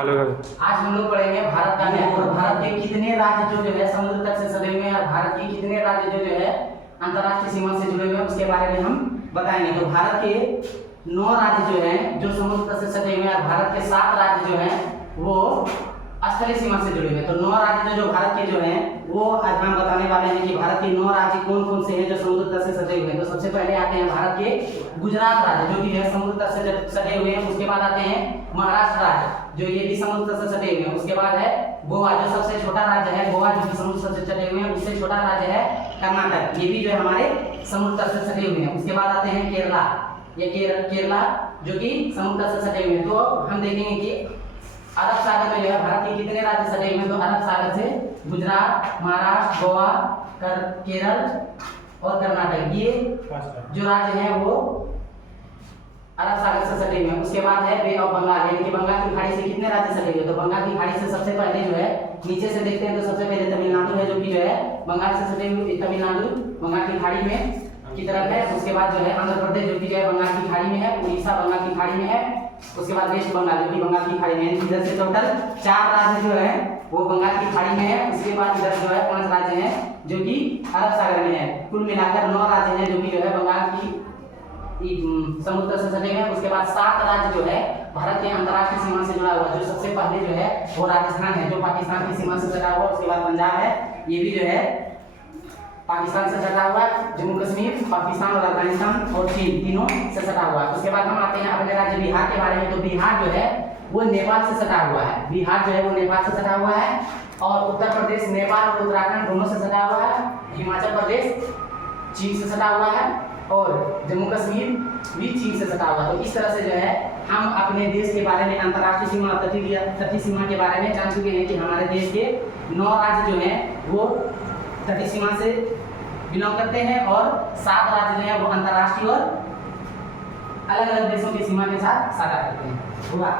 Hello. आज हम लोग पढ़ेंगे भारत का मैप और भारत के कितने राज्य जो है समुद्र तट से सटे हुए हैं और भारत के कितने राज्य जो है अंतर्राष्ट्रीय सीमा से जुड़े हुए हैं उसके बारे में हम बताएंगे। तो भारत के 9 राज्य जो हैं जो समुद्र तट से सटे हुए हैं और भारत के 7 राज्य जो हैं वो स्थलीय सीमा से जुड़े हुए हैं। तो 9 राज्य जो भारत के जो हैं वो आज हम बताने वाले हैं कि भारत के 9 राज्य कौन कौन से हैं जो समुद्र तट से सटे हुए हैं। तो सबसे पहले आते हैं भारत के गुजरात राज्य जो कि है समुद्र तट से सटे हुए हैं। उसके बाद आते हैं महाराष्ट्र राज्य जो ये भी समुद्र तट से सटे हुए हैं। उसके बाद है गोवा जो सबसे छोटा राज्य है, गोवा जो कि समुद्र तट से सटे हुए हैं। उससे छोटा राज्य है कर्नाटक, ये भी जो है हमारे समुद्र तट से सटे हुए हैं। उसके बाद आते हैं केरला, ये केरला जो कि समुद्र तट से सटे हुए हैं। तो हम देखेंगे कि अरब सागर में जो है भारत के कितने राज्य सटे हुए हैं। तो अरब सागर से गुजरात, महाराष्ट्र, गोवा, केरल और कर्नाटक, ये जो राज्य हैं वो अरब सागर से सटे हुए हैं। उसके बाद है बे ऑफ बंगाल, यानी कि बंगाल की खाड़ी से कितने राज्य सटे हुए हैं। तो बंगाल की खाड़ी से सबसे पहले जो है नीचे से देखते हैं तो सबसे पहले तमिलनाडु है जो कि जो है बंगाल से सटे हुए। तमिलनाडु बंगाल की खाड़ी में की तरफ है। उसके बाद जो है आंध्र प्रदेश जो कि जो है बंगाल की खाड़ी में है। उड़ीसा बंगाल की खाड़ी में है। उसके बाद वेस्ट बंगाल जो कि बंगाल की खाड़ी में है। इधर से टोटल 4 राज्य जो है वो बंगाल की खाड़ी में है। उसके बाद इधर जो है 5 राज्य हैं जो कि अरब सागर में है। कुल मिलाकर 9 राज्य हैं जो कि जो है बंगाल की समुद्र से सटे हुए हैं। उसके बाद 7 राज्य जो है भारत के अंतर्राष्ट्रीय सीमा से जुड़ा हुआ है। जो सबसे पहले जो है वो राजस्थान है जो पाकिस्तान की सीमा से सटा हुआ। उसके बाद पंजाब है, ये भी जो है पाकिस्तान से सटा हुआ है। जम्मू कश्मीर, पाकिस्तान और अफगानिस्तान और चीन तीनों से सटा हुआ है। उसके बाद हम आते हैं अपने राज्य बिहार के बारे में। तो बिहार जो है वो नेपाल से सटा हुआ है। बिहार जो है वो नेपाल से सटा हुआ है। और उत्तर प्रदेश नेपाल और उत्तराखंड दोनों से सटा हुआ है। हिमाचल प्रदेश चीन से सटा हुआ है और जम्मू कश्मीर भी चीन से सटा हुआ है। तो इस तरह से जो है हम अपने देश के बारे में अंतर्राष्ट्रीय सीमा तटीय सीमा के बारे में जान चुके हैं कि हमारे देश के 9 राज्य जो हैं वो तटीय सीमा से बिलोंग करते हैं और 7 राज्य जो हैं वो अंतर्राष्ट्रीय और अलग अलग देशों की सीमा के साथ साझा करते हैं। हुआ